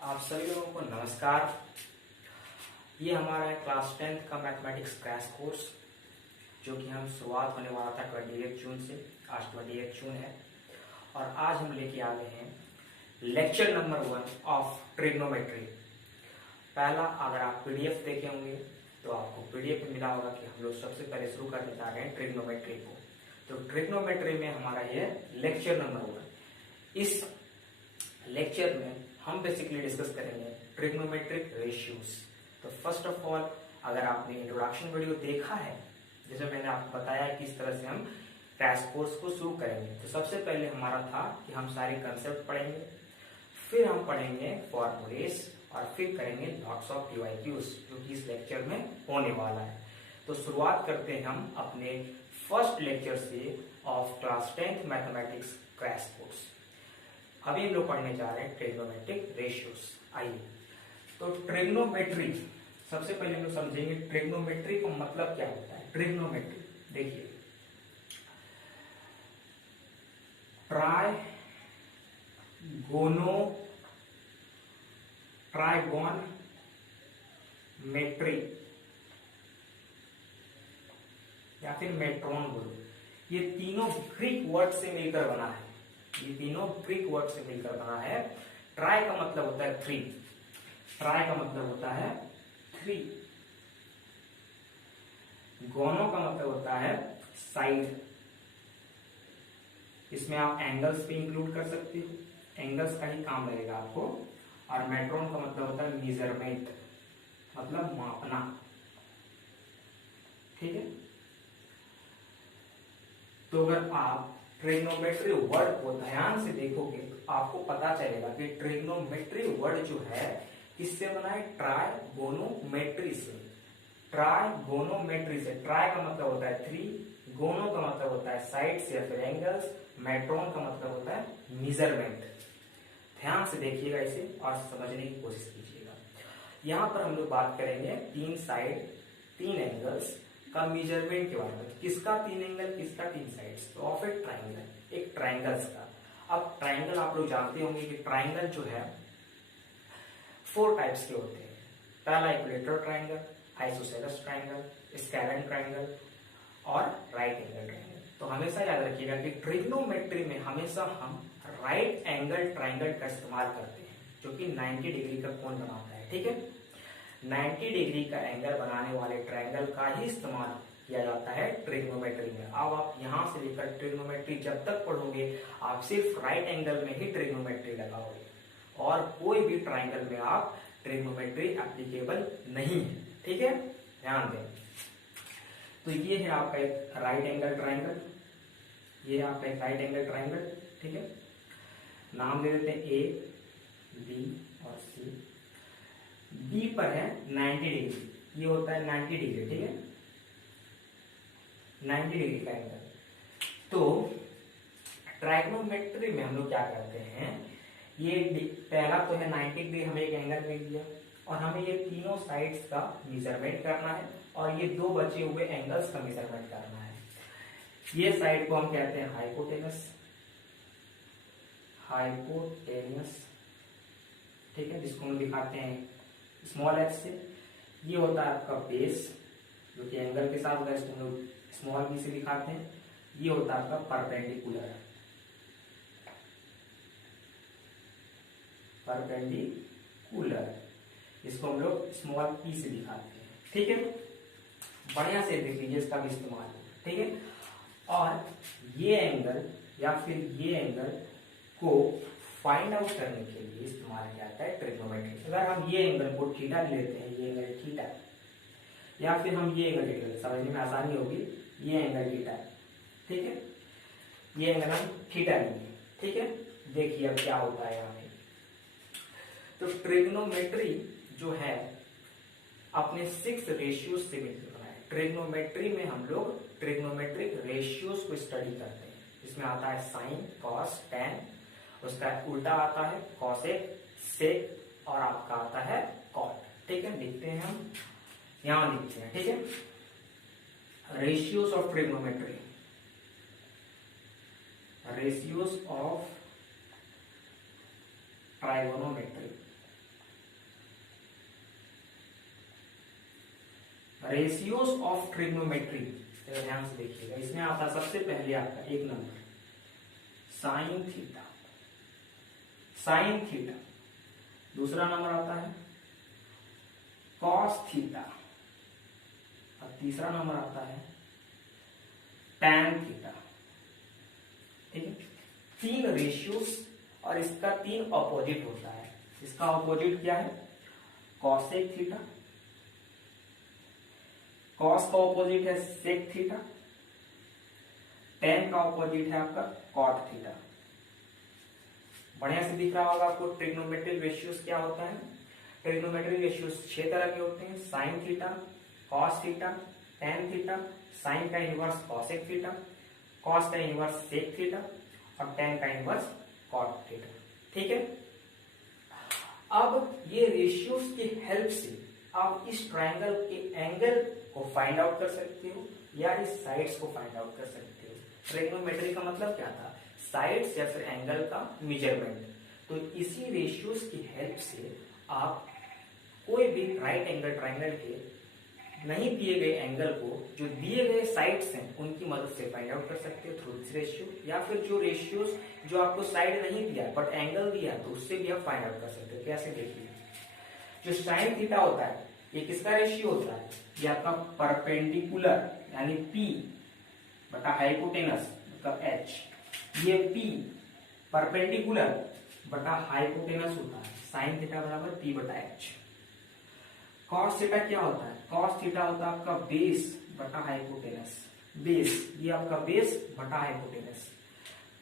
आप सभी लोगों को नमस्कार। ये हमारा है क्लास 10th का मैथमेटिक्स क्रैश कोर्स, जो कि हम शुरुआत होने वाला था 28 जून से। आज 28 जून है और आज हम लेके आ गए हैं लेक्चर नंबर 1 ऑफ ट्रिग्नोमेट्री। पहला, अगर आप पीडीएफ देखे होंगे तो आपको पीडीएफ में मिला होगा कि हम लोग सबसे पहले शुरू करने जा रहे हैं ट्रिग्नोमेट्री को। तो ट्रिग्नोमेट्री में हमारा ये लेक्चर नंबर 1। इस लेक्चर में हम बेसिकली डिस्कस करेंगे ट्रिग्नोमेट्रिक रेशियोज। तो फर्स्ट ऑफ ऑल, अगर आपने इंट्रोडक्शन वीडियो देखा है, जैसे मैंने आपको बताया किस तरह से हम क्रैश कोर्स को शुरू करेंगे, तो सबसे पहले हमारा था कि हम सारे कंसेप्ट पढ़ेंगे, फिर हम पढ़ेंगे फॉर्मूलेस और फिर करेंगे लॉट्स ऑफ पीवाईक्यूज, जो कि इस लेक्चर में होने वाला है। तो शुरुआत करते हैं हम अपने फर्स्ट लेक्चर से of class 10th mathematics crash course. अभी हम लोग पढ़ने जा रहे हैं ट्रिग्नोमेट्रिक रेशियोज। आइए, तो ट्रिग्नोमेट्री सबसे पहले हम लोग समझेंगे ट्रिग्नोमेट्री का मतलब क्या होता है। ट्रिग्नोमेट्री देखिए, ट्राइगोन मेट्री या फिर मेट्रॉन बोलो, ये तीनों ग्रीक वर्ड से मिलकर बना है। ये तीनों ग्रीक वर्ड से मिलकर बना है। ट्राई का मतलब होता है 3, ट्राई का मतलब होता है 3, गोनो का मतलब होता है साइड, इसमें आप एंगल्स भी इंक्लूड कर सकते हो, एंगल्स का ही काम लगेगा आपको। और मेट्रोन का मतलब होता है मेजरमेंट, मतलब मापना। ठीक है, तो अगर आप ट्रिग्नोमेट्री वर्ड को ध्यान से देखोगे तो आपको पता चलेगा कि ट्रिग्नोमेट्री वर्ड जो है किससे बना है, ट्राइगोनोमेट्री से। ट्राइगोनोमेट्री से, ट्राई का मतलब होता है 3, गोनो का मतलब होता है साइड्स या फिर एंगल्स, मेट्रोन का मतलब होता है मेजरमेंट। ध्यान से देखिएगा इसे और समझने की कोशिश कीजिएगा। यहां पर हम लोग बात करेंगे 3 साइड 3 एंगल्स का मेजरमेंट के बारे में। किसका 3 एंगल, किसका 3 साइड्स, तो ऑफ ए ट्राइंगल, एक ट्राइंगल्स का। अब ट्राइंगल आप लोग जानते होंगे कि ट्राइंगल जो है 4 टाइप्स के होते हैं। पहला equilateral triangle, isosceles triangle, scalene triangle और राइट एंगल ट्राइंगल। तो हमेशा याद रखिएगा कि ट्रिग्नोमेट्री में हमेशा हम राइट एंगल ट्राइंगल का इस्तेमाल करते हैं, जो कि 90 डिग्री का कोण बनाता है। ठीक है, 90 डिग्री का एंगल बनाने वाले ट्रायंगल का ही इस्तेमाल किया जाता है ट्रिग्नोमेट्री में। अब आप यहां से लेकर ट्रिग्नोमेट्री जब तक पढ़ोगे, आप सिर्फ राइट एंगल में ही ट्रिग्नोमेट्री लगाओगे और कोई भी ट्रायंगल में आप ट्रिग्नोमेट्री एप्लीकेबल नहीं है। ठीक है, ध्यान दें। तो ये है आपका एक राइट एंगल ट्रायंगल, ये है आपका एक राइट एंगल ट्रायंगल। ठीक है, नाम दे देते हैं ए, बी और सी। बी पर है 90 डिग्री, ये होता है 90 डिग्री। ठीक है, 90 डिग्री का एंगल। तो ट्राइगोनोमेट्री में हम लोग क्या करते हैं, ये पहला तो है 90 डिग्री, हमें एक एंगल मिल गया और हमें ये तीनों साइड्स का मेजरमेंट करना है और ये 2 बचे हुए एंगल्स का मेजरमेंट करना है। ये साइड को हम कहते हैं हाइपोटेनस, हाइपोटेनस। ठीक है, जिसको हम दिखाते हैं स्मॉल एच से। ये होता है आपका बेस, जो कि एंगल के साथ होता है, इसको हम लोग स्मॉल बी से दिखाते हैं। ये होता है आपका परपेंडिकुलर, परपेंडिकुलर, इसको हम लोग स्मॉल पी से दिखाते हैं। ठीक है, बढ़िया से देख लीजिए इसका भी इस्तेमाल। ठीक है, और ये एंगल या फिर ये एंगल को फाइंड आउट करने के लिए इस्तेमाल किया जाता है ट्रिग्नोमेट्री। अगर हम ये एंगल को थीटा लेते हैं, ये एंगल थीटा, या फिर हम ये एंगल लेते हैं, समझने में आसानी होगी, ये एंगल थीटा। ठीक है, ये एंगल हम थीटा लेंगे। ठीक है, देखिए अब क्या होता है यहाँ पे। तो ट्रिग्नोमेट्री जो है अपने 6 रेशियोज से मिलकर बना है। ट्रिग्नोमेट्री में हम लोग ट्रिग्नोमेट्रिक रेशियोज को स्टडी करते हैं। इसमें आता है साइन, कॉस, टेन, उसका उल्टा आता है कॉसेक, सेक और आपका आता है कॉट। ठीक है, लिखते हैं हम, यहां लिखते हैं। ठीक है, ratios of trigonometry, ratios of trigonometry. Ratios of trigonometry, ध्यान से देखिएगा, इसमें आता है सबसे पहले आपका एक number sine theta, sine theta. दूसरा नंबर आता है कॉस थीटा, और तीसरा नंबर आता है टैन थीटा। ठीक है, तीन रेशियोज और इसका तीन ऑपोजिट होता है। इसका ऑपोजिट क्या है? कॉसेक थीटा, कॉस का ऑपोजिट है सेक थीटा, टेन का ऑपोजिट है आपका कॉट थीटा। बढ़िया से दिख रहा होगा आपको ट्रिग्नोमेट्रिक रेशियोज क्या होता है। ट्रिग्नोमेट्रिक रेशियोज 6 तरह के होते हैं, sine theta, cos theta, tan theta, sine का इनवर्स कॉसेक थीटा, कॉस का इनवर्स सेक थीटा और टेन का इनवर्स कॉट थीटा। ठीक है, अब ये रेशियोज की हेल्प से आप इस ट्रायंगल के एंगल को फाइंड आउट कर सकते हो या इस साइड्स को फाइंड आउट कर सकते हो। ट्रिग्नोमेट्री का मतलब क्या था? साइड्स या फिर एंगल का मेजरमेंट। तो इसी रेशियोज की हेल्प से आप कोई भी राइट एंगल ट्रायंगल के नहीं दिए गए एंगल को जो दिए गए साइड्स हैं उनकी मदद से फाइंड आउट कर सकते हो थ्रू दिस रेशियो, या फिर जो रेशियोज जो आपको साइड नहीं दिया बट एंगल दिया तो उससे भी आप फाइंड आउट कर सकते हो। कैसे देखिए, जो साइन थीटा होता है ये किसका रेशियो होता है? ये आपका परपेंडिकुलर यानी P बटा हाइपोटेनस मतलब H। ये P परपेंडिकुलर बटा हाइपोटेनस होता है, साइन थीटा बराबर P बटा H। कॉस थीटा क्या होता है? कॉस थीटा होता है आपका बेस बटा हाइपोटेनस, बेस ये आपका बेस बटा हाइपोटेनस।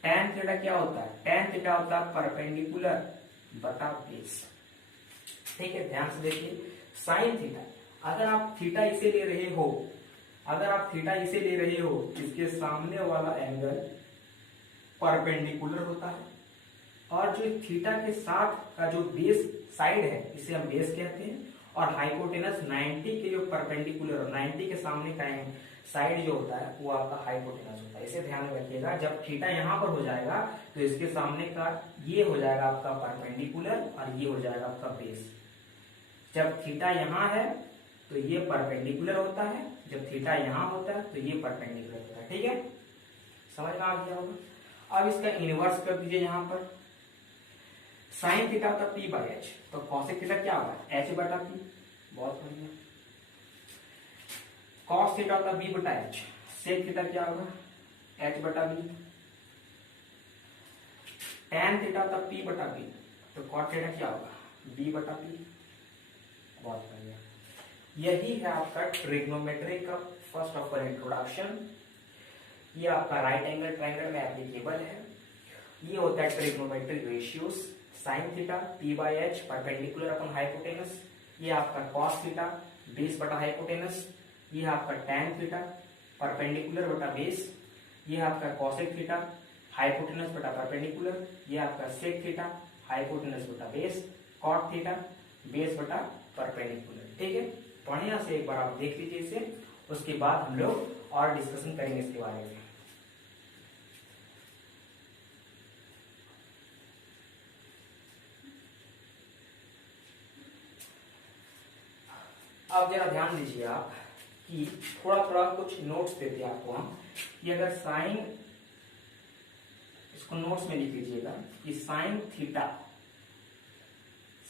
टैन थीटा क्या होता है? टैन थीटा होता है परपेंडिकुलर बटा बेस। ठीक है, ध्यान से देखिए, साइन थीटा अगर आप थीटा इसे ले रहे हो, अगर आप थीटा इसे ले रहे हो, इसके सामने वाला एंगल परपेंडिकुलर होता है और जो थीटा के साथ का जो बेस साइड है इसे हम बेस कहते हैं, और हाइपोटेनस 90 के जो परपेंडिकुलर और 90 के सामने का साइड जो होता है वो आपका हाइपोटेनस होता है। इसे ध्यान में रखिएगा, जब थीटा यहाँ पर हो जाएगा तो इसके सामने का ये हो जाएगा आपका परपेंडिकुलर और ये हो जाएगा आपका बेस। जब थीटा यहाँ है तो ये परपेंडिकुलर होता है, जब थीटा यहाँ होता है तो ये परपेंडिकुलर होता है। ठीक है, समझ में आ गया होगा। अब इसका इनवर्स कर दीजिए, यहाँ पर साइन थीटा होता P बाई H, तो कॉसेक थीटा क्या होगा? H बटा P। बहुत बढ़िया। कॉस थीटा होता B बटा H, सेक थीटा क्या होगा? H बटा B। टैन थीटा होता P बटा B, तो कॉट थीटा क्या होगा? B बटा P। बहुत बढ़िया। यही है आपका ट्रिग्नोमेट्री का फर्स्ट ऑफ ऑल इंट्रोडक्शन। ये आपका राइट एंगल ट्रायंगल में एप्लीकेबल है। ये होता है trigonometric ratios, sine theta P by H perpendicular upon hypotenuse, ये आपका कॉस थीटा बेस बटा हाइपोटेनस, ये आपका टैन थीटा परपेंडिकुलर बटा बेस, ये आपका कॉसेक थीटा हाइपोटेनस बटा परपेंडिकुलर, ये आपका सेक थीटा हाइपोटेनस बटा बेस, कॉट थीटा बेस बटा परपेंडिकुलर। ठीक है, बढ़िया से एक बार आप देख लीजिए इसे, उसके बाद हम लोग और डिस्कशन करेंगे इसके बारे में। अब जरा ध्यान दीजिए आप कि थोड़ा थोड़ा कुछ नोट्स देते हैं आपको हम, कि अगर साइन, इसको नोट्स में लिख लीजिएगा कि साइन थीटा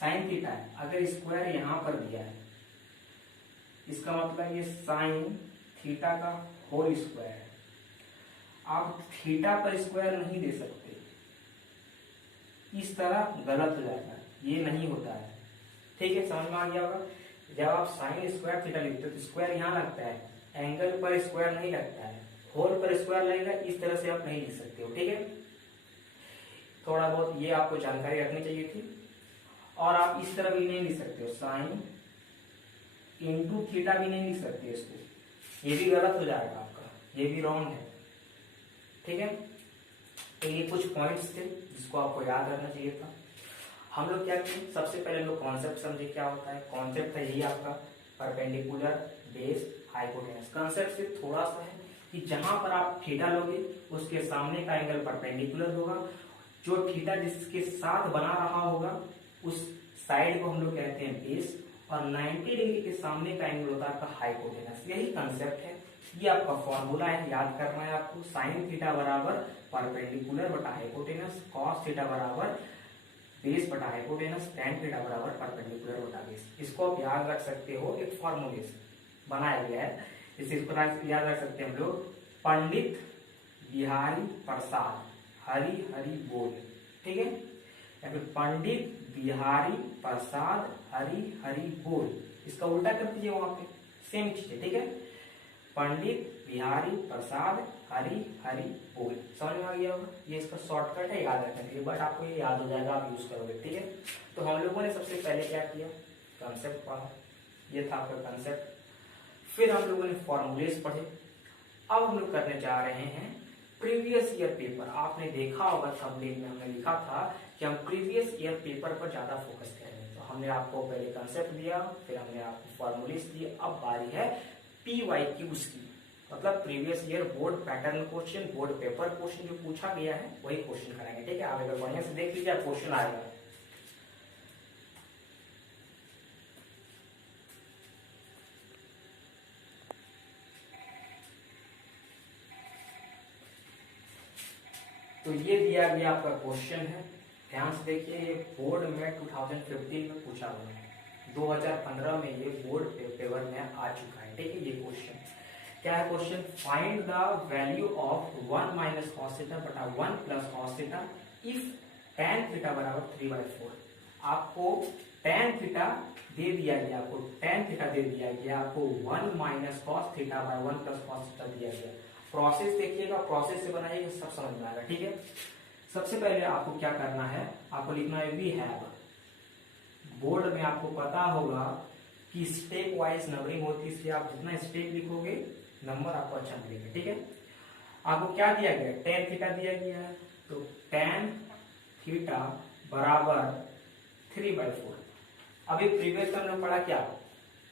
है, अगर स्क्वायर यहां पर दिया है इसका मतलब ये साइन थीटा का होल स्क्वायर है। आप थीटा का स्क्वायर नहीं दे सकते, इस तरह गलत हो जाता है, ये नहीं होता है। ठीक है, समझ में आ गया होगा। जब आप साइन स्क्वायर थीटा लिखते हो तो स्क्वायर यहाँ लगता है, एंगल पर स्क्वायर नहीं लगता है, होल पर स्क्वायर लगेगा, इस तरह से आप नहीं लिख सकते हो। ठीक है, थोड़ा बहुत ये आपको जानकारी रखनी चाहिए थी। और आप इस तरह भी नहीं लिख सकते हो, साइन इंटू थीटा भी नहीं लिख सकते इसको, ये भी गलत हो जाएगा आपका, ये भी रॉन्ग है। ठीक है, तो ये कुछ पॉइंट्स थे जिसको आपको याद रखना चाहिए था। हम लोग क्या किए, सबसे पहले लोग कॉन्सेप्ट समझे क्या होता है। कॉन्सेप्ट है यही आपका परपेंडिकुलर बेस हाइपोटेनस। कॉन्सेप्ट से थोड़ा सा है कि जहां पर आप थीटा लोगे उसके सामने का एंगल परपेंडिकुलर होगा, जो थीटा जिसके साथ बना रहा होगा उस साइड को हम लोग कहते हैं बेस, और 90 डिग्री के सामने का एंगल होता है आपका हाइपोटेनस। यही कंसेप्ट है, ये आपका फॉर्मूला है, याद करना है आपको। साइन थीटा बराबर परपेंडिकुलर बटा हाइपोटेनस, कॉस थीटा बराबर बेस बटा हाइपोटेनस, tan थीटा बराबर परपेंडिकुलर बटा बेस। इसको आप याद रख सकते हो, एक फॉर्मूले से बनाया गया है, इसे याद रख सकते हैं हम लोग। पंडित बिहारी प्रसाद हरि हरि बोल, ठीक है, या फिर पंडित बिहारी प्रसाद हरि हरि बोल, इसका उल्टा कर दीजिए वहां पे, सेम चीज है, ठीक है। पंडित बिहारी प्रसाद हरि हरि बोल, समझ में आ गया होगा। ये इसका शॉर्टकट है, याद रखने के लिए, बट आपको ये याद हो जाएगा, आप यूज करोगे, ठीक है। तो हम लोगों ने सबसे पहले क्या किया, कंसेप्ट पढ़ा, ये था आपका कंसेप्ट। फिर हम लोगों ने फॉर्मूलेस पढ़े। अब हम लोग करने जा रहे हैं प्रीवियस ईयर पेपर। आपने देखा होगा थंबनेल में हमने लिखा था कि हम प्रीवियस ईयर पेपर पर ज्यादा फोकस करेंगे। तो हमने आपको पहले कंसेप्ट दिया, फिर हमने आपको फॉर्मूलेस दिए, अब बारी है PYQs की, मतलब previous year board pattern question, board paper question जो पूछा गया है वही क्वेश्चन कराएंगे, ठीक है। आप अगर बढ़िया से देख लीजिए, क्वेश्चन आएगा। तो ये दिया गया आपका क्वेश्चन है, ध्यान से देखिए। ये बोर्ड में 2015 में पूछा हुआ है, 2015 में ये बोर्ड पेपर में आ चुका है, ठीक है। ये क्वेश्चन क्या है, question find the value of 1 minus cos theta बटा 1 plus cos theta if tan theta बराबर 3/4। आपको tan थीटा दे दिया गया, आपको tan थीटा दे दिया गया, आपको 1 minus cos theta by 1 plus cos theta दिया गया। प्रोसेस देखिएगा, प्रोसेस से बनाइएगा, सब समझ में आएगा, ठीक है। सबसे पहले आपको क्या करना है, आपको लिखना है वी हैव। बोर्ड में आपको पता होगा कि स्टेप वाइज नंबरिंग होती है, इसलिए आप जितना स्टेप लिखोगे नंबर आपको अच्छा मिलेगा, ठीक है। आपको क्या दिया गया, tan थीटा दिया गया है, तो tan थीटा बराबर 3/4। अभी प्रीवियस में हमने पढ़ा क्या,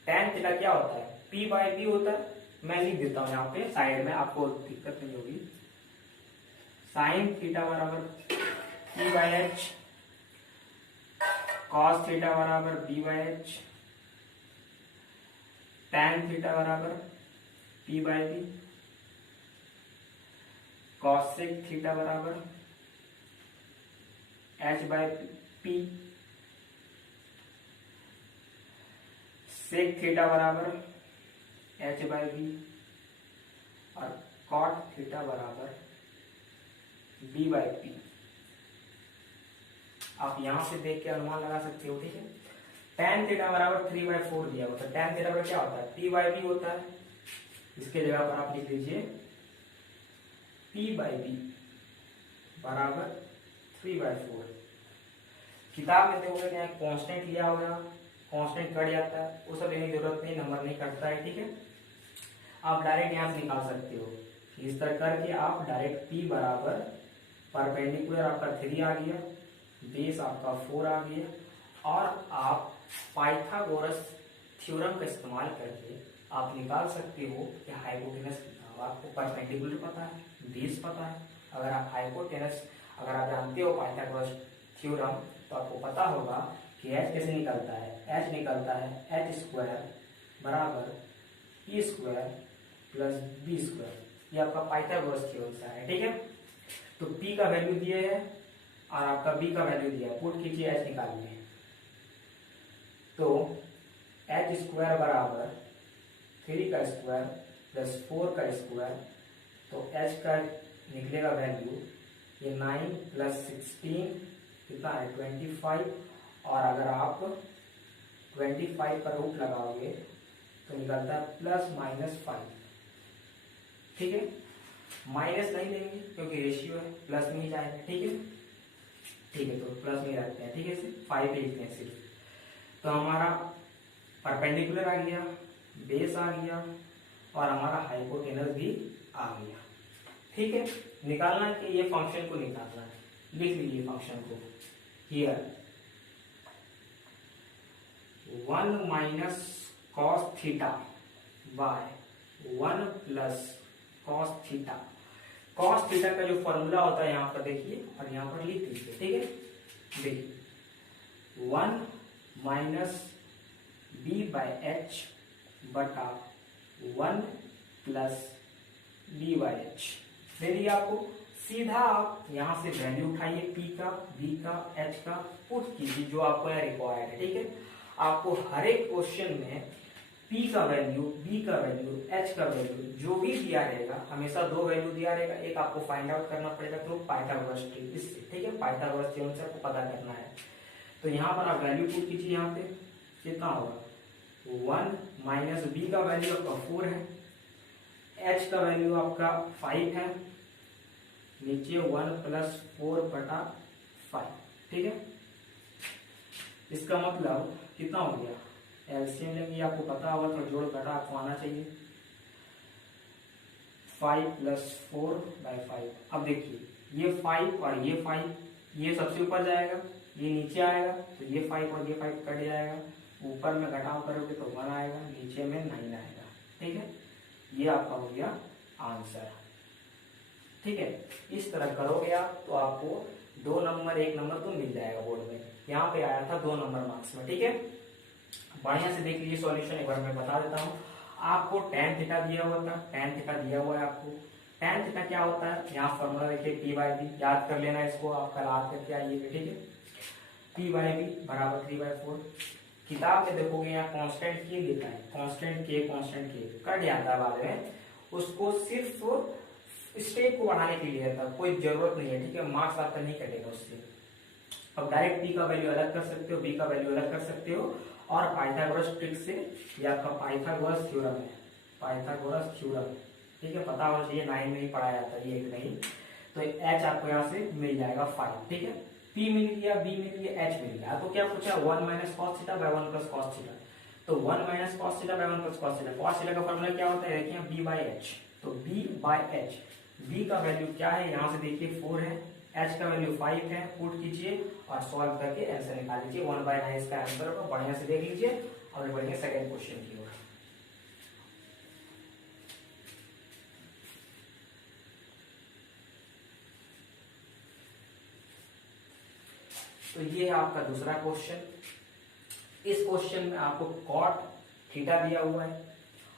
tan थीटा क्या होता है, P/B होता है। मैं लिख देता हूं यहाँ पे साइड में, आपको दिक्कत नहीं होगी। साइन थीटा बराबर P/H, कॉस थीटा बराबर B/H, tan थीटा बराबर P/B, कॉसेक थीटा बराबर H/P, सेक थीटा बराबर H/B और कॉट थीटा बराबर B/P। आप यहां से देख के अनुमान लगा सकते हो, ठीक है। tan थीटा बराबर 3/4 दिया होता है, tan थीटा बराबर क्या होता है, P/B होता है। इसके जगह पर आप लिख लीजिए P/B बराबर 3/4। किताब में देखोगे क्या कांस्टेंट लिया होगा, कांस्टेंट कट जाता है, वो सब लेने की जरूरत नहीं, नंबर नहीं कटता है, ठीक है। आप डायरेक्ट यहां से निकाल सकते हो, इस तरह करके आप डायरेक्ट P बराबर परपेंडिकुलर आपका 3 आ गया, बेस आपका 4 आ गया, और आप पाइथागोरस थ्योरम का इस्तेमाल करके आप निकाल सकते हो कि हाइपोटेनस कितना होगा। आपको परपेंडिकुलर पता है, बेस पता है। अगर आप हाइपोटेनस अगर आप जानते हो पाइथागोरस थ्योरम, तो आपको पता होगा कि h कैसे निकलता है, h निकलता है h² बराबर p² प्लस b²। ये आपका पाइथागोरस थ्योरम से है, ठीक है। तो p का वैल्यू दिए है और आपका b का वैल्यू दिया है, पुट कीजिए, h निकालिए। तो h² बराबर 3 का स्क्वायर प्लस 4 का स्क्वायर, तो h का निकलेगा वैल्यू ये 9 प्लस 16 कितना है 25, और अगर आप 25 का रूट लगाओगे तो निकलता है ±5, ठीक है। माइनस नहीं लेंगे क्योंकि रेशियो है, प्लस में ही जाएगा, ठीक है, ठीक है। तो प्लस में रखते हैं, ठीक है, सिर्फ 5 पे लिखते हैं सिर्फ। तो हमारा परपेंडिकुलर आ गया, बेस आ गया, और हमारा हाइपोटेनस भी आ गया, ठीक है। निकालना कि ये फंक्शन को निकालना है, लिख लीजिए फंक्शन को। Here 1 minus cos theta by 1 plus cos theta. Cos theta का जो फॉर्मूला होता है यहाँ पर देखिए, और यहाँ पर लिख दीजिए, ठीक है। देखिए 1 माइनस बी बाई एच बटा 1 प्लस बी बाई एच दे दिया आपको। सीधा आप यहां से वैल्यू उठाइए पी का, बी का, एच का, पुट कीजिए जो आपको यहाँ रिक्वायर्ड है। ठीक है, आपको हर एक क्वेश्चन में P का वैल्यू, B का वैल्यू, H का वैल्यू जो भी दिया रहेगा, हमेशा दो वैल्यू दिया रहेगा, एक आपको फाइंड आउट करना पड़ेगा थ्रू पाइथागोरस ट्री इससे। ठीक है, पाइथागोरस थ्योरम से आपको पता करना है। तो यहाँ पर आप वैल्यू पुट कीजिए, यहाँ पे कितना होगा 1 माइनस बी का वैल्यू आपका 4 है, H का वैल्यू आपका 5 है, नीचे 1 प्लस 4 बटा 5। ठीक है, इसका मतलब कितना हो गया, एलसीएम लेंगे आपको पता होगा, तो जोड़ घटा आपको आना चाहिए 5 प्लस 4 बाई 5। अब देखिए ये 5 और ये 5, ये सबसे ऊपर जाएगा, ये नीचे आएगा, तो ये 5 और ये 5 कट जाएगा, ऊपर में घटाव करोगे तो 1 आएगा, नीचे में 9 आएगा। ठीक है, ये आपका हो गया आंसर। ठीक है, इस तरह करोगे आप तो आपको 2 नंबर 1 नंबर तो मिल जाएगा बोर्ड में। यहाँ पे आया था 2 नंबर मार्क्स में। ठीक है, बढ़िया से देख लीजिए सॉल्यूशन, एक बार मैं बता देता हूँ आपको। tan थीटा दिया हुआ था, tan थीटा दिया हुआ है आपको। tan थीटा क्या होता है, यहाँ फॉर्मूला देखिए p बाई बी, याद कर लेना इसको, आप कल याद करके आइएगा। ठीक है, p बाई बी बराबर 3/4। किताब में देखोगे यहाँ कांस्टेंट के लिखा है, कांस्टेंट के कट जाता है बाद में, उसको सिर्फ स्टेप को बढ़ाने के लिए था, कोई जरूरत नहीं है। ठीक है, मार्क्स आपका नहीं कटेगा उससे। अब डायरेक्ट p का वैल्यू अलग कर सकते हो, b का वैल्यू अलग कर सकते हो, और पाइथागोरस ट्रिक से, ये आपका पाइथागोरस थ्योरम है, पाइथागोरस थ्योरम। ठीक है, पता होना चाहिए, 9 में ही पढ़ाया जाता है, ये नहीं। तो h आपको यहाँ से मिल जाएगा 5। ठीक है, p मिल गया, b मिल गया, h मिल गया। तो क्या पूछा, 1 minus cos theta by 1 plus cos theta. तो 1 minus cos theta by 1 plus cos theta, cos theta का फॉर्मूला क्या होता है, देखिए b बाई एच। तो b बाई एच, b का वैल्यू क्या है, यहाँ से देखिए 4 है, h का वैल्यू 5 है, पुट कीजिए और सॉल्व करके आंसर निकाल लीजिए। 1/9 इसका आंसर होगा। बढ़िया से देख लीजिए और बढ़िया सेकंड क्वेश्चन की ओर। तो ये है आपका दूसरा क्वेश्चन। इस क्वेश्चन में आपको कॉट थीटा दिया हुआ है,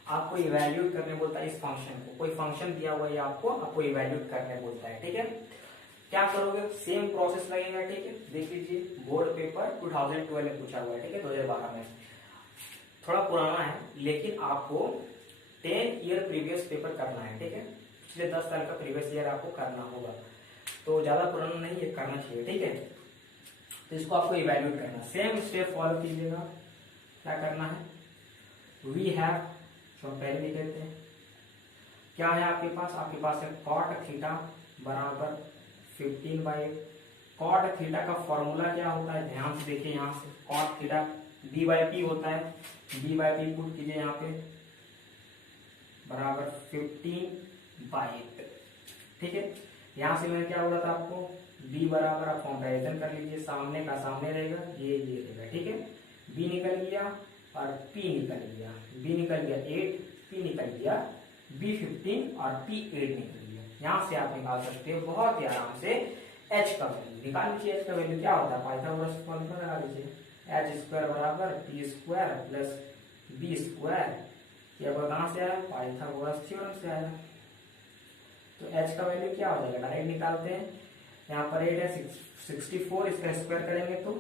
आपको इवैल्यूएट करने बोलता है इस फंक्शन को। कोई फंक्शन दिया हुआ है आपको इवैल्यूएट करने बोलता है। ठीक है, क्या करोगे, सेम प्रोसेस लगेगा। ठीक है, देख लीजिए बोर्ड पेपर 2012 में पूछा हुआ है। ठीक है, 2012 में, थोड़ा पुराना है, लेकिन आपको 10 ईयर प्रीवियस पेपर करना है। ठीक है, पिछले 10 साल का प्रीवियस ईयर आपको करना होगा, तो ज्यादा पुराना नहीं है, करना चाहिए। ठीक है, तो इसको आपको इवैल्यूएट करना, सेम स्टेप फॉलो कीजिएगा। क्या करना है, वी हैव, जो पहले लिख लेते हैं, क्या है आपके पास है कॉट थीटा बराबर 15/8। कॉट थीटा का फॉर्मूला क्या होता है, ध्यान से देखिए, यहाँ से cot theta b by p होता है, b बाई पी पुट कीजिए यहाँ पे बराबर 15/8। ठीक है, यहाँ से मैंने क्या बोला था आपको, b बराबर, आप कंपैरिजन कर लीजिए, सामने का सामने रहेगा, ये रहेगा। ठीक है, b निकल गया और p निकल गया, b निकल गया 8, p निकल गया b 15 और p 8 निकल गया। यहाँ से आप निकाल सकते हो बहुत ही आराम से h का वैल्यू निकाल लीजिए। h का वैल्यू क्या होता है, पाइथागोरस फॉर्मूला लगा लीजिए, h स्क्वायर बराबर t square plus b square. ये कहाँ से आया, पाइथागोरस थ्योरम से आया। तो h का वैल्यू क्या हो जाएगा, डायरेक्ट निकालते हैं। यहाँ पर 8 है 64, इसका स्क्वायर करेंगे तो,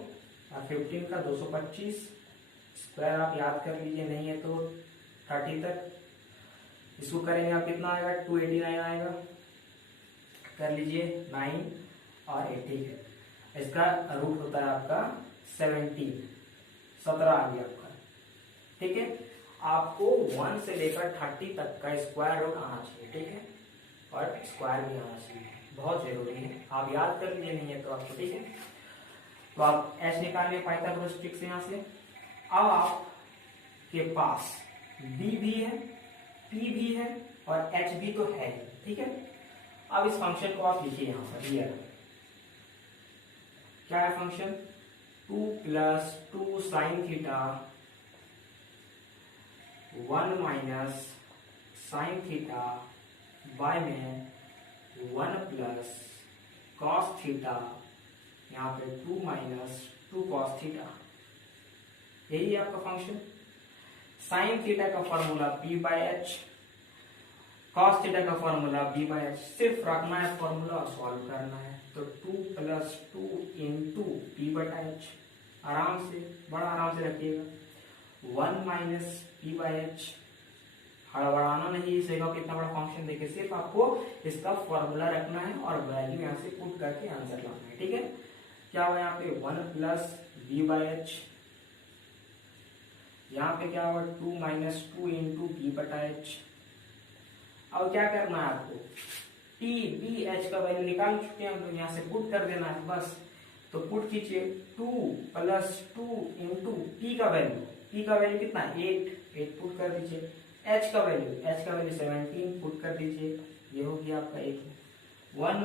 और 15 का 225 स्क्वायर आप याद कर लीजिए, नहीं है तो 30 तक इसको करेंगे आप, कितना आएगा 289 आएगा। कर लीजिए 9 और 80 है, इसका रूट होता है आपका 17 आ गया आपका। ठीक है, आपको 1 से लेकर 30 तक का स्क्वायर रूट आना चाहिए। ठीक है, और स्क्वायर भी आना चाहिए, बहुत जरूरी है, आप याद कर लीजिए, नहीं है तो आपको। ठीक है, तो आप h निकालिए पाइथागोरस ट्रिक से यहाँ से। अब आपके पास b भी है, p भी है और h भी तो है ही। ठीक है, अब इस फंक्शन को आप लिखिए यहाँ पर, हियर क्या है function, 2 + 2 sin theta 1 minus sin theta by में 1 प्लस cos थीटा, यहाँ पे 2 माइनस 2 cos थीटा, यही है आपका फंक्शन। साइन थीटा का फॉर्मूला p/h, कॉस थीटा का फॉर्मूला b/h, सिर्फ रखना है फॉर्मूला और सॉल्व करना है। तो 2 + 2 इंटू p/h, आराम से, बड़ा आराम से रखिएगा। 1 - p/h, हड़बड़ाना नहीं, इस जगह कितना बड़ा फंक्शन देखिए, सिर्फ आपको इसका फॉर्मूला रखना है और वैल्यू यहाँ से पुट करके आंसर लाना है, ठीक है। क्या हुआ यहाँ पे 1 + b/h, यहाँ पे क्या हुआ 2 - 2 इंटू p/h। अब क्या करना है आपको, p/h का वैल्यू निकाल चुके हैं हम, तो यहाँ से पुट कर देना है बस। तो पुट कीजिए 2 + 2 इंटू p का वैल्यू कितना, 8 पुट कर दीजिए। h का वैल्यू 17 पुट कर दीजिए, ये हो गया आपका 1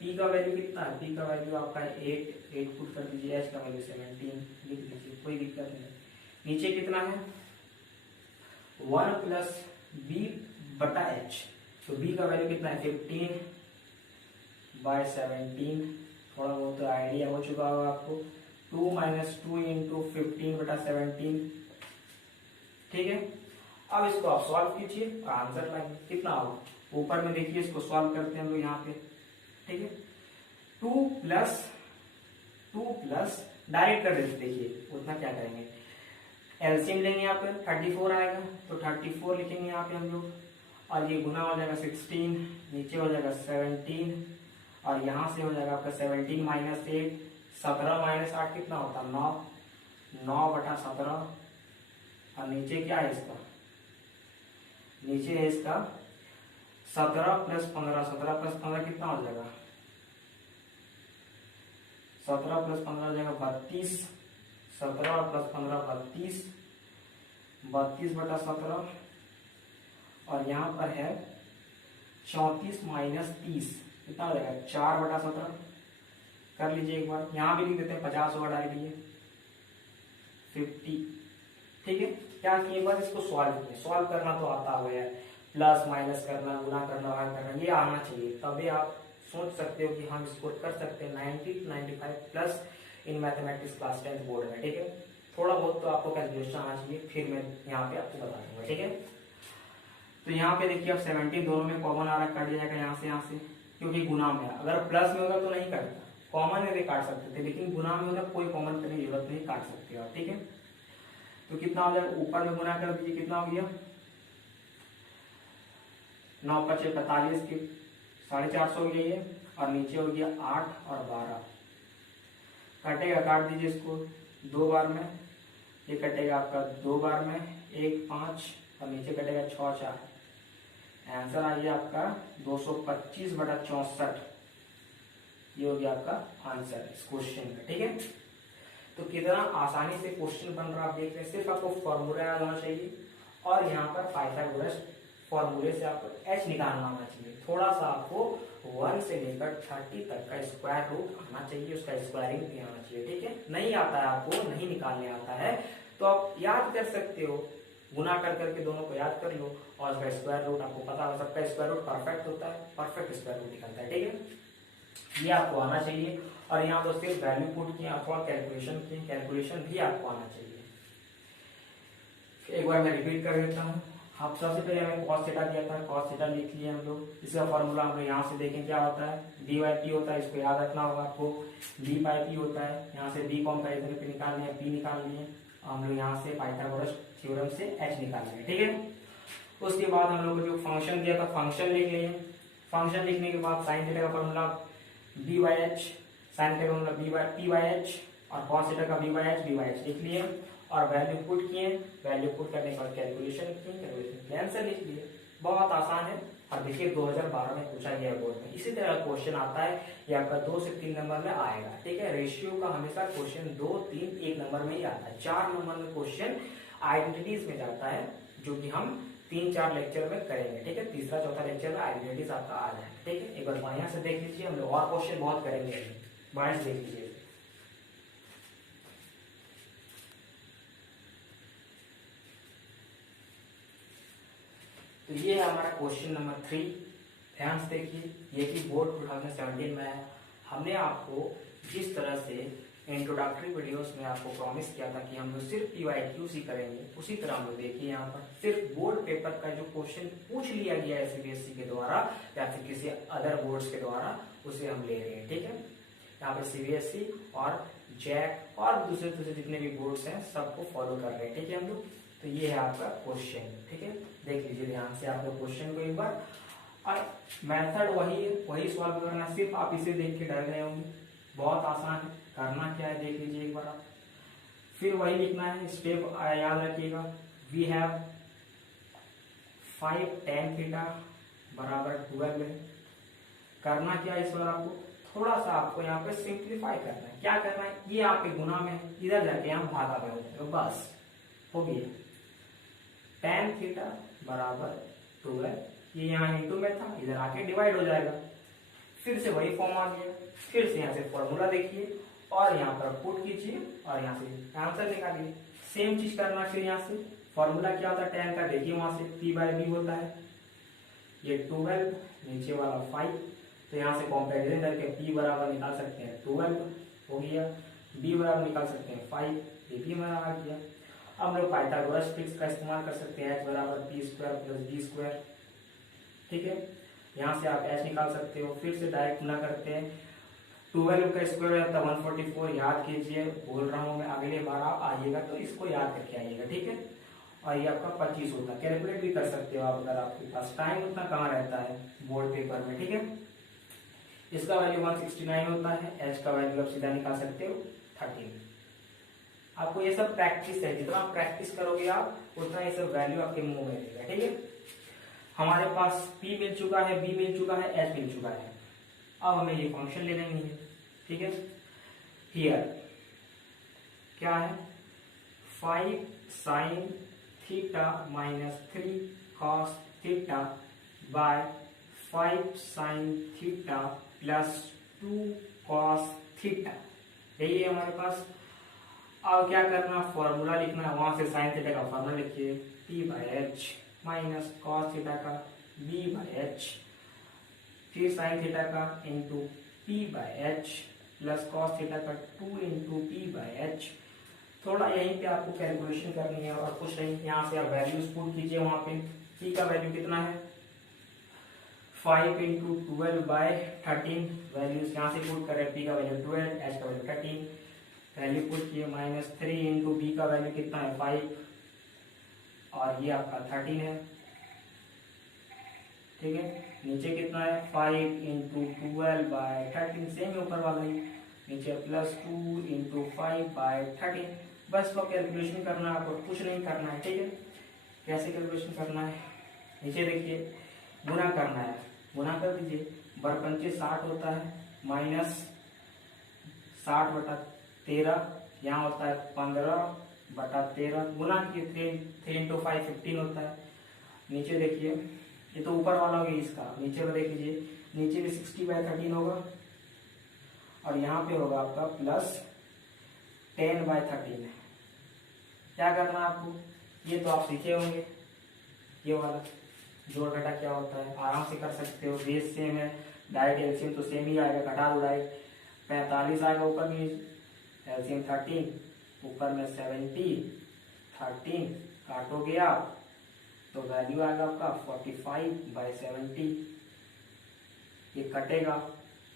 p का वैल्यू कितना, p का वैल्यू आपका 8 पुट कर दीजिए, h का वैल्यू 17 लिख दीजिए, कोई दिक्कत नहीं। नीचे कितना है 1 + b/h, तो b का वैल्यू कितना है 15/17, थोड़ा बहुत आइडिया हो चुका होगा आपको। 2 - 2 इंटू 15/17, ठीक है। अब इसको आप सॉल्व कीजिए और आंसर लाइए, कितना होगा ऊपर में देखिए, इसको सॉल्व करते हैं हम लोग यहाँ पे, ठीक है। 2 प्लस डायरेक्ट कर देते, देखिए उतना क्या करेंगे, एलसीएम लेंगे यहाँ पे 34 आएगा, तो 34 लिखेंगे यहाँ पे हम लोग, और ये गुना हो जाएगा 16, नीचे हो जाएगा 17, और यहाँ से हो जाएगा आपका 17 - 8, 17 - 8 कितना होता है 9/17, और नीचे क्या है इसका, नीचे है इसका 17 + 15, 17 + 15 कितना हो जाएगा, 17 + 15 हो जाएगा 32, 17 + 15 32, 32/17, और यहाँ पर है 34 - 30 कितना हो जाएगा 4/17, कर लीजिए एक बार, यहाँ भी लिख देते हैं 50 होगा डायरेक्ट, 50, ठीक है। क्या किए, बस इसको सॉल्व किए, सॉल्व करना तो आता हुआ है, प्लस माइनस करना, गुना करना, भाग करना, ये आना चाहिए, तभी आप सोच सकते हो कि हम इसको कर सकते हैं 90 to 95 plus in mathematics class 10th board में, ठीक है। थोड़ा बहुत तो आपको कैलकुलेशन आना चाहिए, फिर मैं यहाँ पे आपको बता दूंगा, ठीक है। तो यहाँ पे देखिए अब 17 दोनों में कॉमन आ रहा, काट दिया जाएगा यहाँ से, क्योंकि गुना में, अगर प्लस में होगा तो नहीं काटता, कॉमन में भी काट सकते थे, लेकिन गुना में होगा कोई कॉमन करने की जरूरत नहीं, काट सकते हो आप, ठीक है। तो कितना हो जाएगा, ऊपर में गुना कर दीजिए, कितना हो गया 9 × 5 = 45 के 450 हो गया ये, और नीचे हो गया 8 और 12, कटेगा, काट दीजिए इसको 2 बार में, ये कटेगा आपका 2 बार में, 1 5, और नीचे कटेगा 6 4, आंसर आ गया आपका 225/64, ये हो गया आपका आंसर इस क्वेश्चन का, ठीक है। तो कितना आसानी से क्वेश्चन बन रहा है आप देख रहे हैं, सिर्फ आपको फॉर्मूला याद होना चाहिए, और यहाँ पर पाइथागोरस फॉर्मूले से आपको h निकालना आना चाहिए, थोड़ा सा आपको 1 से लेकर 30 तक का स्क्वायर रूट आना चाहिए, उसका स्क्वायरिंग भी आना चाहिए, ठीक है। नहीं आता है आपको, नहीं निकालने आता है, तो आप याद कर सकते हो, गुना कर करके दोनों को याद कर लो, और उसका स्क्वायर रूट आपको पता हो, सबका स्क्वायर रूट परफेक्ट होता है, परफेक्ट स्क्वायर रूट निकलता है, ठीक है। ये आपको आना चाहिए, और यहाँ पर सिर्फ वैल्यू पुट किया अथवा कैलकुलेशन की, कैलकुलेशन भी आपको आना चाहिए। एक बार मैं रिपीट कर देता हूँ, आप सबसे पहले हमें cos थीटा दिया था, cos थीटा लिख लिए हम लोग, इसका फॉर्मूला हम लोग यहाँ से देखें क्या होता है, d/p होता है, इसको याद रखना होगा आपको, d/p होता है, यहाँ से d कंपैरिजन पे निकाल लिया, p निकाल लिए, हम लोग यहाँ से पाइथागोरस थ्योरम से h निकाल लेंगे, ठीक है। उसके बाद हम लोग को जो फंक्शन दिया था, फंक्शन लिख लिए, फंक्शन लिखने के बाद साइन थीटा का फॉर्मूला b/h, साइन थीटा का फॉर्मूला p/h, और cos थीटा का b/h लिख लिए, और वैल्यू पुट किए, वैल्यू पुट करने के बाद कैलकुलेशन किए, कैलकुलेशन के आंसर लिख लिए, बहुत आसान है। और देखिए 2012 में पूछा गया बोर्ड में, इसी तरह क्वेश्चन आता है, ये आपका 2 से 3 नंबर में आएगा, ठीक है। रेशियो का हमेशा क्वेश्चन 2 3 1 नंबर में ही आता है, 4 नंबर में क्वेश्चन आइडेंटिटीज में जाता है, जो कि हम 3-4 लेक्चर में करेंगे, ठीक है। तीसरा चौथा लेक्चर में आइडेंटिटीज आपका आ जाएगा, ठीक है। एक बार बढ़िया से देख लीजिए, हम लोग और क्वेश्चन बहुत करेंगे, बढ़िया से देख लीजिए। तो ये है हमारा क्वेश्चन नंबर 3, ध्यान से देखिए, ये कि बोर्ड 2017 में है। हमने आपको जिस तरह से इंट्रोडक्टरी वीडियोस में आपको प्रॉमिस किया था कि हम लोग सिर्फ PYQC करेंगे, उसी तरह हम लोग देखिए यहाँ पर सिर्फ बोर्ड पेपर का जो क्वेश्चन पूछ लिया गया है CBSE के द्वारा या फिर किसी अदर बोर्ड्स के द्वारा, उसे हम ले रहे हैं। ठीक है, यहाँ पर CBSE और जैक और दूसरे दूसरे जितने भी बोर्ड्स हैं सबको फॉलो कर रहे हैं। ठीक है हम लोग, तो ये है आपका क्वेश्चन। ठीक है, देख लीजिए ध्यान से आप लोग क्वेश्चन को एक बार, और मेथड वही सॉल्व करना, सिर्फ आप इसे देख के डर गए होंगे, बहुत आसान है। करना क्या है देख लीजिए एक बार आप, फिर वही लिखना है, स्टेप याद रखिएगा। वी हैव 5 tan थीटा बराबर 12 है। करना क्या है इस बार आपको, थोड़ा सा आपको यहाँ पे सिंप्लीफाई करना है। क्या करना है, ये आपके गुना में इधर जाके यहाँ भागा में हो जाएगा, बस हो गया। tan थीटा बराबर 12, ये यहाँ इंटू में था, इधर आके डिवाइड हो जाएगा। फिर से वही फॉर्म आ गया, फिर से यहाँ से फॉर्मूला देखिए और यहाँ पर पुट कीजिए और यहाँ से आंसर निकालिए। सेम चीज करना है। फिर यहाँ से फॉर्मूला क्या होता है tan का, देखिए वहां से P/B होता है, ये 12 नीचे वाला 5, तो यहाँ से कंपैरिजन करके P बराबर निकाल सकते हैं 12 हो गया, B बराबर निकाल सकते हैं 5, ये भी हमारा आ गया। अब हम लोग पाइथागोरस ट्रिक्स का इस्तेमाल कर सकते हैं, h बराबर p² + b²। ठीक है, यहाँ से आप h निकाल सकते हो। फिर से डायरेक्ट गुना करते हैं, 12 का स्क्वायर हो जाता है 144, याद कीजिए, बोल रहा हूँ मैं, अगले बार आप आइएगा तो इसको याद करके आइएगा। ठीक है, और ये आपका 25 होता है। कैलकुलेट भी कर सकते हो आप, अगर आपके पास टाइम उतना कहाँ रहता है बोर्ड पेपर में। ठीक है, इसका वैल्यू 169 होता है, h का वैल्यू आप सीधा निकाल सकते हो 13। आपको ये सब प्रैक्टिस है, जितना प्रैक्टिस करोगे आप उतना ये सब वैल्यू आपके मुंह में रहेगा। ठीक है, हमारे पास P मिल चुका है, B मिल चुका है, H मिल चुका है। अब हमें ये फंक्शन ले लेनी है। ठीक है, हियर क्या है, 5 sin theta - 3 cos theta by 5 sin theta + 2 cos theta, यही है हमारे पास। अब क्या करना, फॉर्मूला लिखना है, वहां से साइन थीटा का फॉर्मूला लिखिए, P/H माइनस कॉस थीटा का B/H, फिर साइन थीटा का into P/H plus cos theta का 2 इंटू P/H। थोड़ा यहीं पे आपको कैलकुलेशन करनी है और कुछ नहीं। यहाँ से आप वैल्यूज पुट कीजिए, वहां पे P का वैल्यू कितना है, 5 इंटू 12/13, वैल्यूज यहाँ से पुट करें, P का वैल्यू 12, H का वैल्यू 13, वैल्यू पुट किए, -3 इंटू B का वैल्यू कितना है 5, और ये आपका 13 है। ठीक है, नीचे कितना है 5 इंटू 12/13, सेम ऊपर वाला ही, नीचे +2 इंटू 5/13। बस को कैलकुलेशन करना है, आपको कुछ नहीं करना है। ठीक है, कैसे कैलकुलेशन करना है, नीचे देखिए गुना करना है, गुना कर दीजिए, बर 60 होता है, -60/13, यहाँ होता है 15/13, गुना किए 3 इंटू 5 15 होता है। नीचे देखिए, ये तो ऊपर वाला हो गया इसका, नीचे में देख लीजिए, नीचे में 60/13 होगा और यहाँ पे होगा आपका +10/13। क्या करना है आपको, ये तो आप सीखे होंगे, ये वाला जोड़ घटा क्या होता है, आराम से कर सकते हो। बेस सेम है, डायरेक्ट एलसीएम तो सेम ही आएगा, घटा दो डायरेक्ट, 45 आएगा ऊपर में, एलसीएम 13, ऊपर में 70, 13 काटोगे आप तो वैल्यू आएगा आपका 45/70। ये कटेगा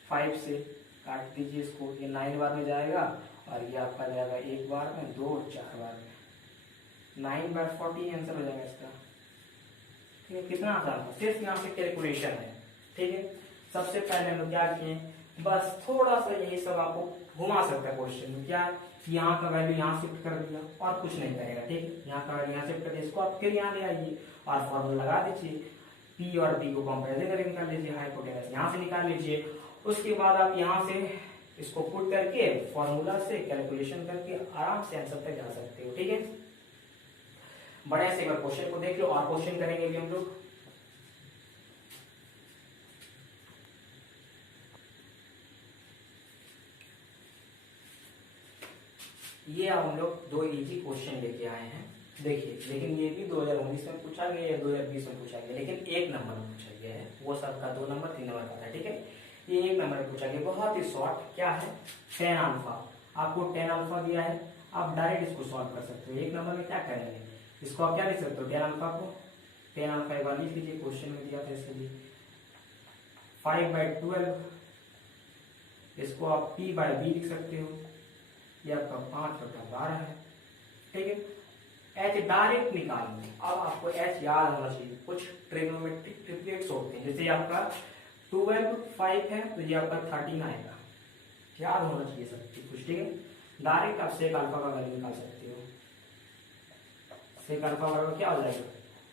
5 से, काट दीजिए इसको, ये 9 बार में जाएगा और ये आपका जाएगा 1 बार में, 2 और 4 बार में, 9/40 आंसर हो जाएगा इसका। ठीक है, कितना आसान था, सिर्फ यहाँ से कैलकुलेशन है। ठीक है, सबसे पहले हम लोग क्या किए, बस थोड़ा सा यही सब आपको घुमा सकता है क्वेश्चन में, क्या यहाँ का वैल्यू यहाँ शिफ्ट कर दिया और कुछ नहीं करेगा। ठीक है, यहाँ का वैल्यू यहाँ शिफ्ट कर दिया, इसको आप फिर यहाँ ले आइए और फॉर्मूला लगा दीजिए, P और B को कंपेरिजन करके निकाल लीजिए, हाइपोटेनस यहाँ से निकाल लीजिए। उसके बाद आप यहाँ से इसको पुट करके फॉर्मूला से कैलकुलेशन करके आराम से आंसर तक जा सकते हो। ठीक है, बड़े से एक बार क्वेश्चन को देख लो और क्वेश्चन करेंगे भी हम लोग। ये हम लोग 2 इजी क्वेश्चन लेके आए हैं, देखिए, लेकिन ये भी 2019 में पूछा गया या 2020 में पूछा गया, लेकिन 1 नंबर में पूछा गया है, वो सबका 2 नंबर 3 नंबर का था। ठीक है, ये 1 नंबर में पूछा गया, बहुत ही शॉर्ट, क्या है tan अल्फा। आपको टेन अल्फा दिया है, आप डायरेक्ट इसको सॉल्व कर सकते हो। एक नंबर में क्या करेंगे, इसको आप क्या लिख सकते हो, टेन अल्फा को, टेन अल्फा एक बार लिख लीजिए, क्वेश्चन में दिया था इसलिए 5/12, इसको आप p/b लिख सकते हो, ये आपका 5/12 है, ठीक है। एच डायरेक्ट निकालना है। अब आपको एच याद होना चाहिए, कुछ ट्रिग्नोमेट्रिक ट्रिपलेट्स होते हैं, जैसे आपका 12 5 है तो ये आपका 13 आएगा, याद होना चाहिए सब कुछ, ठीक है। डायरेक्ट आप सेक अल्फा का वैल्यू निकाल सकते हो। सेक अल्फा का क्या हो जाएगा,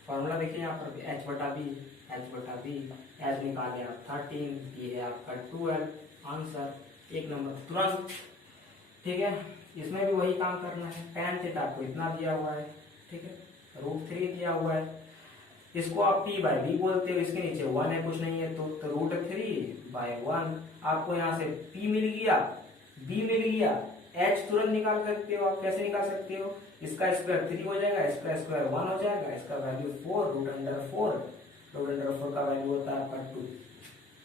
फॉर्मूला देखिए यहाँ पर h/b, एच निकाले आप 13, ये है आपका 12, आंसर एक नंबर तुरंत, ठीक है। इसमें भी वही काम करना है, tan थीटा आपको इतना दिया हुआ है, ठीक है, √3 दिया हुआ है, इसको आप p/b बोलते हो, इसके नीचे 1 है, कुछ नहीं है तो √3/1, आपको यहाँ से p मिल गया, b मिल गया, h तुरंत निकाल सकते हो आप। कैसे निकाल सकते हो, इसका स्क्वायर 3 हो जाएगा, इसका स्क्वायर 1 हो जाएगा, इसका वैल्यू 4, √4 का वैल्यू होता है आपका 2।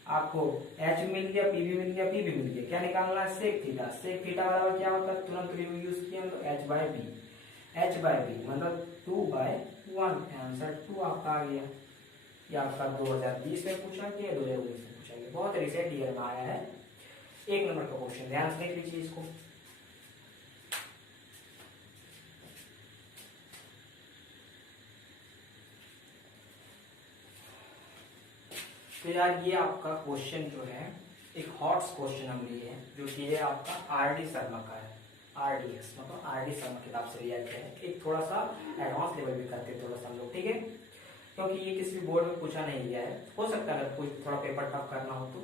आपको h मिल गया, p भी मिल गया, p भी मिल गया, क्या निकालना है, सेक थीटा। सेक थीटा बराबर क्या होता है, तुरंत यूज किया हम लोग h/b मतलब 2/1, आंसर 2 आपका आ गया। ये आपका 2020 में पूछा गया, 2019 में पूछा गया, बहुत रिसेंट ईयर में आया है। एक नंबर का क्वेश्चन, ध्यान से देख लीजिए इसको। तो यार ये आपका क्वेश्चन जो है एक हॉट्स क्वेश्चन हम लिए हैं, जो कि है आपका आर.डी. शर्मा का है, RDS मतलब आर.डी. शर्मा किताब से लिया गया है। एक थोड़ा सा एडवांस लेवल भी करते थोड़ा सा हम लोग, ठीक है, क्योंकि ये किसी भी बोर्ड में पूछा नहीं गया है। हो सकता है अगर कोई थोड़ा पेपर टफ करना हो तो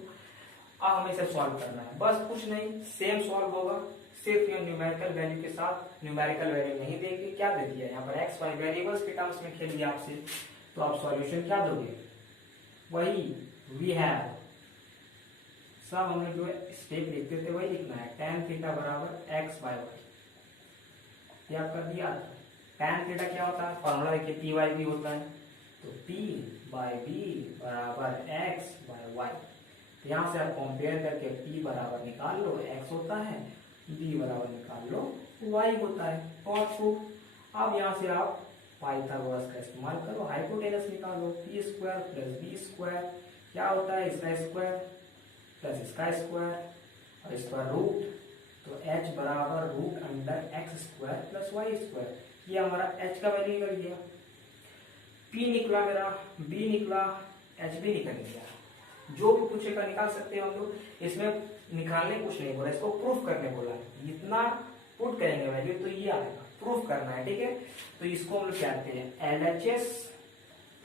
अब हमें इसे सॉल्व करना है, बस कुछ नहीं, सेम सॉल्व होगा, सिर्फ ये न्यूमेरिकल वैल्यू के साथ न्यूमेरिकल वैल्यू नहीं देंगे। क्या दे दिया यहाँ पर, x y वेरिएबल्स के टर्म्स में खेल दिया आपसे, तो आप सॉल्यूशन क्या दोगे, वही वी हैव, सब हमने जो स्टेप लिखते थे वही लिखना है। tan थीटा बराबर x/y, ये आपका दिया था। tan थीटा क्या होता है, फॉर्मूला देखिए p/b होता है, तो p/b बराबर x/y। तो यहाँ से आप कंपेयर करके p बराबर निकाल लो, x होता है, b बराबर निकाल लो, y होता है, और प्रूफ। अब यहाँ से आप पाइथागोरस का इस्तेमाल करो, हाइपोटेनस निकालो, p² + b² क्या होता है, इसका स्क्वायर प्लस इसका स्क्वायर और इसका रूट, तो h बराबर √x² + y²। ये हमारा h का वैल्यू निकल गया, p निकला मेरा, b निकला, h भी निकल गया। जो भी पूछेगा निकाल सकते हैं हम लोग, इसमें निकालने कुछ नहीं बोला, इसको प्रूफ करने बोला है। इतना पुट करेंगे वैल्यू तो ये आएगा, प्रूफ करना है, ठीक है। तो इसको हम लोग क्या कहते हैं, LHS,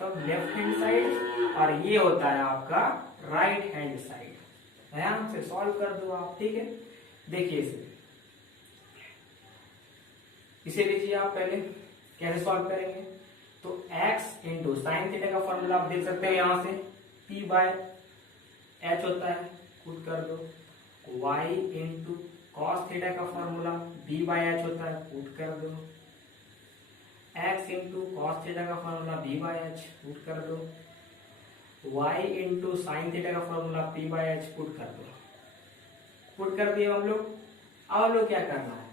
तब लेफ्ट हैंड साइड, और ये होता है आपका राइट हैंड साइड। ध्यान से सॉल्व कर दो आप, ठीक है। देखिए इसे लीजिए आप, पहले कैसे सॉल्व करेंगे, तो x इंटू साइन थीटा का फॉर्मूला आप देख सकते हैं, यहां से p/h होता है, पुट कर दो, y इंटू कॉस थीटा का फॉर्मूला b/h होता है, पुट कर दो, x इंटू कॉस थीटा का फॉर्मूला b/h, पुट कर दो, y इंटू साइन थीटा का फॉर्मूला p/h, पुट कर दो। पुट कर दिए हम लोग। अब हम लोग क्या करना है,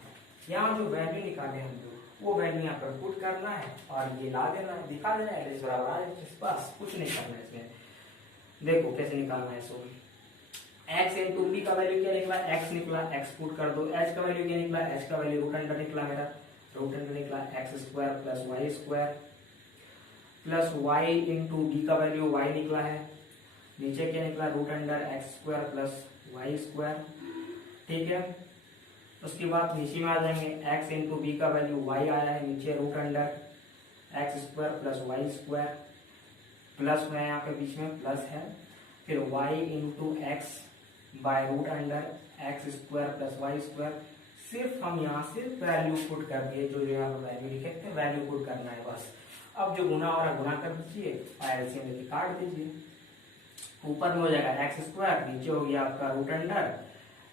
यहाँ जो वैल्यू निकाले हम लोग वो वैल्यू यहाँ पर पुट करना है और ये ला देना है, दिखा देना है, LHS बराबर RHS, बस कुछ नहीं करना है इसमें। देखो कैसे निकालना है, सो x इंटू b का वैल्यू क्या निकला, x निकला, x पुट कर दो, h का वैल्यू क्या निकला, h का वैल्यू √अंडर निकला मेरा, √अंडर निकला x² + y² plus y into b का वैल्यू y निकला है, नीचे क्या निकला, √अंडर x² + y², ठीक है। उसके बाद नीचे में आ जाएंगे, x इंटू बी का वैल्यू y आया है, नीचे √अंडर x² + y² प्लस में यहाँ पे बीच में प्लस है, फिर y into x by √root under x² + y²। सिर्फ हम यहाँ से वैल्यू पुट कर दिए, जो यहाँ पर वैल्यू लिखे थे वैल्यू पुट करना है बस। अब जो गुना हो रहा गुना कर दीजिए और एलसीएम लेके काट दीजिए, ऊपर में हो जाएगा x², नीचे हो गया आपका √अंडर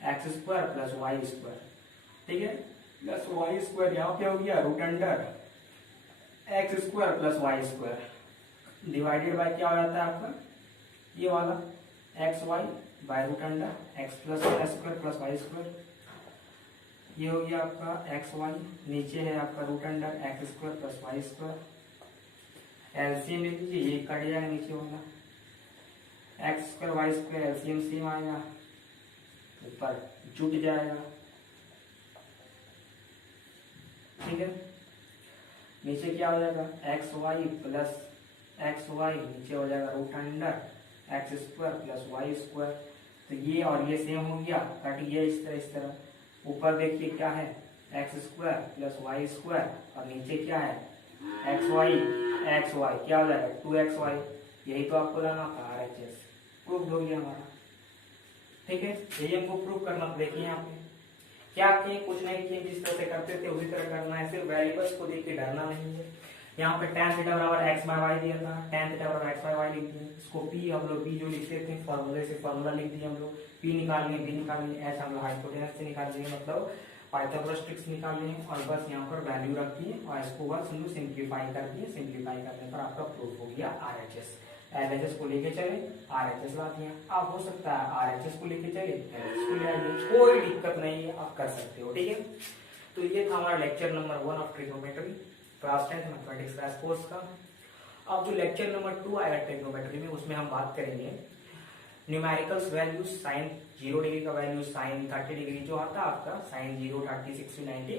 x² + y², ठीक है, प्लस y² यहाँ पे हो गया √under x² + y², divided by क्या हो जाता है आपका ये वाला xy bye √under x + y² + y²। ये हो गया आपका एक्स वाई, नीचे है आपका root under x square plus y square. LCM ले लीजिए, ये कट जाएगा नीचे वाला, x square y square LCM same आएगा, ऊपर जुट जाएगा, ठीक है। नीचे क्या हो जाएगा x y plus x y, नीचे हो जाएगा root under x square plus y square. तो ये और ये सेम हो गया, कट गया इस तरह। ऊपर देखिए क्या है x square plus y square, और नीचे क्या है एक्स वाई क्या हो जाएगा 2xy। यही तो आपको लाना था RHS, प्रूफ हो गया हमारा, ठीक है। यही हमको प्रूफ करना। देखिए यहाँ पे क्या किए, कुछ नहीं किए, जिस तरह से करते थे उसी तरह करना है, सिर्फ वेरिएबल्स को देख के डरना नहीं है। यहाँ पे tan थीटा बराबर x/y दिया था, tan थीटा बराबर x/y लिख दिए। इसको p हम लोग p जो लिखते थे फॉर्मूले से फॉर्मूला लिख दिए हम लोग, p निकाल लिए, b निकाल लिए, h हम लोग हाइपोटेनस से निकाल लिए, मतलब पाइथागोरस ट्रिक्स निकाल लिए, और बस यहाँ पर वैल्यू रख दिए और इसको बस हम लोग सिंप्लीफाई कर दिए। सिंप्लीफाई करने पर आपका प्रूफ हो गया RHS। LHS को लेके चले, RHS ला दिया। आप हो सकता है RHS को लेके चले, LHS को ले आइए, कोई दिक्कत नहीं है, आप कर सकते हो, ठीक है। तो ये था हमारा lecture number 1 of trigonometry, class 10 mathematics class course का। अब जो लेक्चर नंबर 2 आएगा ट्रिग्नोमेट्री में, उसमें हम बात करेंगे न्यूमेरिकल्स वैल्यूज, साइन 0 डिग्री का वैल्यू, साइन 30 डिग्री जो आता है आपका, साइन 0, 30, 60, 90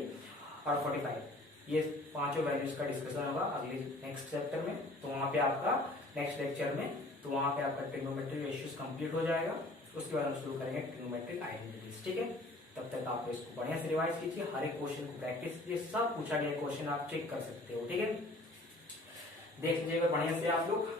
और 45, ये पांचों वैल्यूज का डिस्कशन होगा अगले नेक्स्ट चैप्टर में। तो वहां पे आपका नेक्स्ट लेक्चर में, तो वहां पे आपका ट्रिग्नोमेट्री रेशियोज कंप्लीट हो जाएगा। उसके बाद हम शुरू करेंगे ट्रिग्नोमेट्रिक आइडेंटिटीज, ठीक है। तब तक आप इसको बढ़िया से रिवाइज कीजिए, हर एक क्वेश्चन को प्रैक्टिस कीजिए, सब पूछा गया क्वेश्चन आप चेक कर सकते हो, ठीक है। देख लीजिएगा बढ़िया से आप लोग।